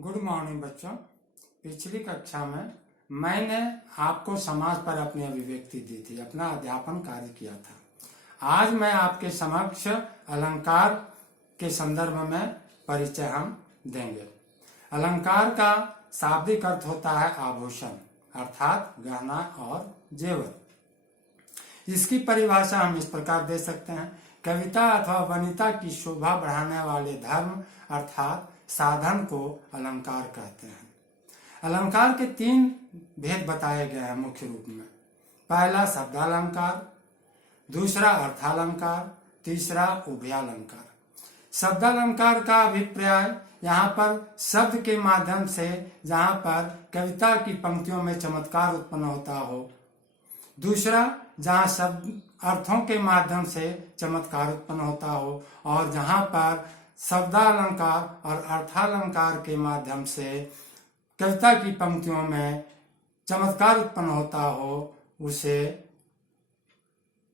Good morning बच्चों। पिछली कक्षा में मैंने आपको समास पर अपनी अभिव्यक्ति दी थी, अपना अध्यापन कार्य किया था। आज मैं आपके समक्ष अलंकार के संदर्भ में परिचय हम देंगे। अलंकार का शाब्दिक अर्थ होता है आभूषण, अर्थात गहना और जेवर। इसकी परिभाषा हम इस प्रकार दे सकते हैं: कविता अथवा वनिता की शोभा बढ़ाने वाले धर्म अर्थात साधन को अलंकार कहते हैं। अलंकार के तीन भेद बताए गए हैं मुख्य रूप में। पहला शब्दालंकार, दूसरा अर्थालंकार, तीसरा उभयालंकार। शब्दालंकार का अभिप्राय यहाँ पर शब्द के माध्यम से जहाँ पर कविता की पंक्तियों में चमत्कार उत्पन्न होता हो, दूसरा जहाँ शब्द अर्थों के माध्यम से चमत्कार उत्पन्न होता हो, और जहाँ पर शब्दालंकार और अर्थालंकार के माध्यम से कविता की पंक्तियों में चमत्कार उत्पन्न होता हो, उसे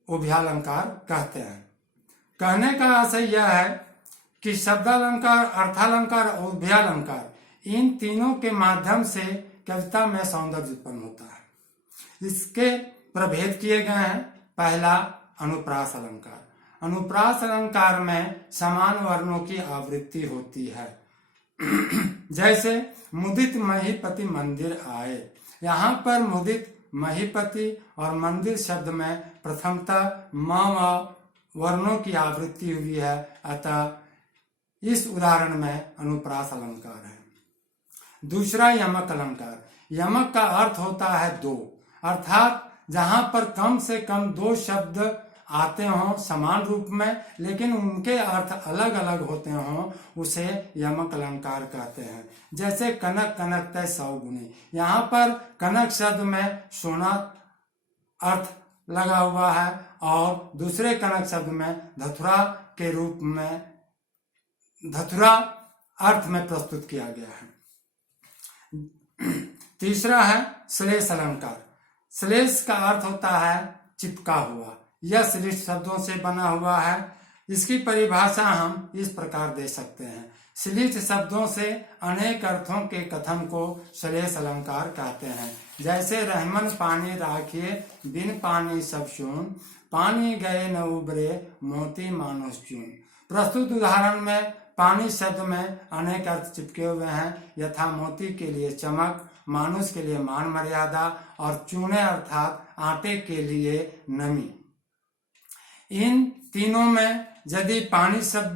उभयालंकार कहते हैं। कहने का आशय यह है कि शब्दालंकार, अर्थालंकार और उभयालंकार, इन तीनों के माध्यम से कविता में सौंदर्य उत्पन्न होता है। इसके प्रभेद किए गए हैं। पहला अनुप्रास अलंकार। अनुप्रास अलंकार में समान वर्णों की आवृत्ति होती है। जैसे मुदित महीपति मंदिर आए, यहाँ पर मुदित, महीपति और मंदिर शब्द में प्रथमतः म वर्णों की आवृत्ति हुई है, अतः इस उदाहरण में अनुप्रास अलंकार है। दूसरा यमक अलंकार। यमक का अर्थ होता है दो, अर्थात जहाँ पर कम से कम दो शब्द आते हों समान रूप में, लेकिन उनके अर्थ अलग अलग होते हों, उसे यमक अलंकार कहते हैं। जैसे कनक कनकतै सौगुनी, यहाँ पर कनक शब्द में सोना अर्थ लगा हुआ है और दूसरे कनक शब्द में धतुरा के रूप में धतुरा अर्थ में प्रस्तुत किया गया है। तीसरा है श्लेष अलंकार। श्लेष का अर्थ होता है चिपका हुआ। यह श्लेष शब्दों से बना हुआ है। इसकी परिभाषा हम इस प्रकार दे सकते हैं: श्लेष शब्दों से अनेक अर्थों के कथन को श्लेष अलंकार कहते हैं। जैसे रहमन पानी राखिए, बिन पानी सब शून, पानी गए न उबरे, मोती मानुष चून। प्रस्तुत उदाहरण में पानी शब्द में अनेक अर्थ चिपके हुए हैं, यथा मोती के लिए चमक, मानुष के लिए मान मर्यादा और चूने अर्थात आटे के लिए नमी। इन तीनों में यदि पानी शब्द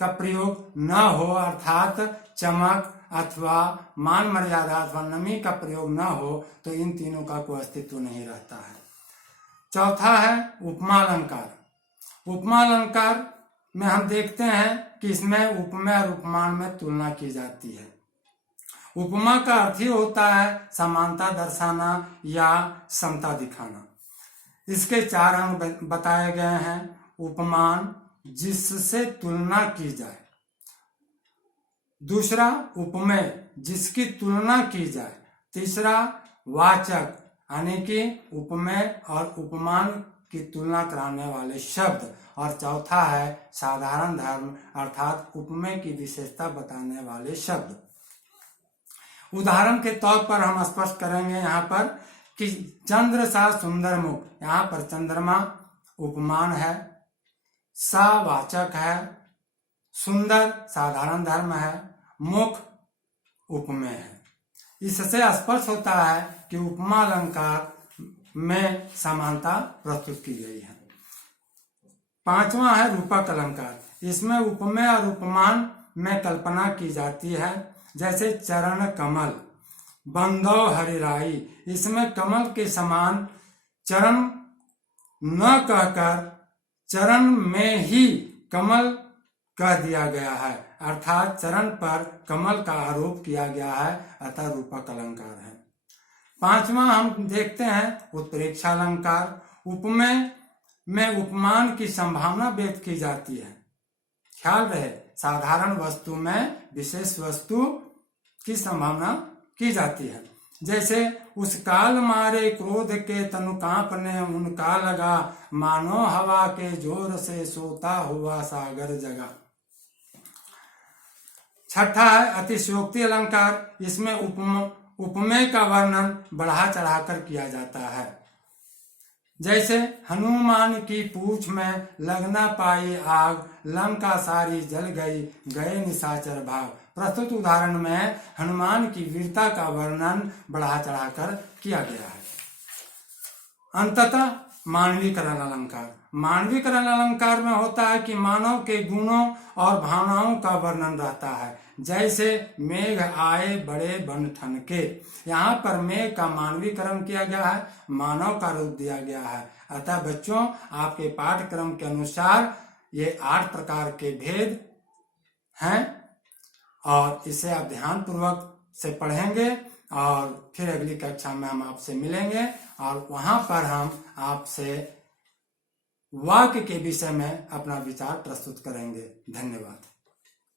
का प्रयोग न हो, अर्थात चमक अथवा मान मर्यादा अथवा नमी का प्रयोग न हो, तो इन तीनों का कोई अस्तित्व नहीं रहता है। चौथा है उपमा अलंकार। उपमा अलंकार में हम देखते हैं कि इसमें उपमेय और उपमान में तुलना की जाती है। उपमा का अर्थ ही होता है समानता दर्शाना या समता दिखाना। इसके चार अंग बताए गए हैं: उपमान, जिससे तुलना की जाए; दूसरा उपमेय, जिसकी तुलना की जाए; तीसरा वाचक, यानी कि उपमेय और उपमान की तुलना कराने वाले शब्द; और चौथा है साधारण धर्म, अर्थात उपमेय की विशेषता बताने वाले शब्द। उदाहरण के तौर पर हम स्पष्ट करेंगे यहाँ पर कि चंद्र सा सुंदर मुख, यहाँ पर चंद्रमा उपमान है, सा वाचक है, सुंदर साधारण धर्म है, मुख उपमेय है। इससे स्पष्ट होता है कि उपमा अलंकार में समानता प्रस्तुत की गई है। पांचवा है रूपक अलंकार। इसमें उपमेय और उपमान में कल्पना की जाती है। जैसे चरण कमल, बंदो हरिराई, इसमें कमल के समान चरण न कहकर चरण में ही कमल कह दिया गया है, अर्थात चरण पर कमल का आरोप किया गया है, अतः रूपक अलंकार है। पांचवा हम देखते हैं उत्प्रेक्षा अलंकार। उपमेय में उपमान की संभावना व्यक्त की जाती है। ख्याल रहे, साधारण वस्तु में विशेष वस्तु की संभावना की जाती है। जैसे उस काल मारे क्रोध के तनु कांपने उनका लगा, मानो हवा के जोर से सोता हुआ सागर जगा। छठा है अतिशयोक्ति अलंकार। इसमें उपमेय का वर्णन बढ़ा चढ़ाकर किया जाता है। जैसे हनुमान की पूछ में लग न पाई आग, लंका सारी जल गई, गए निशाचर भाग। प्रस्तुत उदाहरण में हनुमान की वीरता का वर्णन बढ़ा चढ़ाकर किया गया है। अंततः मानवीकरण अलंकार। मानवीकरण अलंकार में होता है कि मानव के गुणों और भावनाओं का वर्णन रहता है। जैसे मेघ आए बड़े बन ठनके, यहाँ पर मेघ का मानवीकरण किया गया है, मानव का रूप दिया गया है। अतः बच्चों, आपके पाठ्यक्रम के अनुसार ये 8 प्रकार के भेद हैं और इसे आप ध्यान पूर्वक से पढ़ेंगे और फिर अगली कक्षा में हम आपसे मिलेंगे और वहां पर हम आपसे वाक्य के विषय में अपना विचार प्रस्तुत करेंगे। धन्यवाद।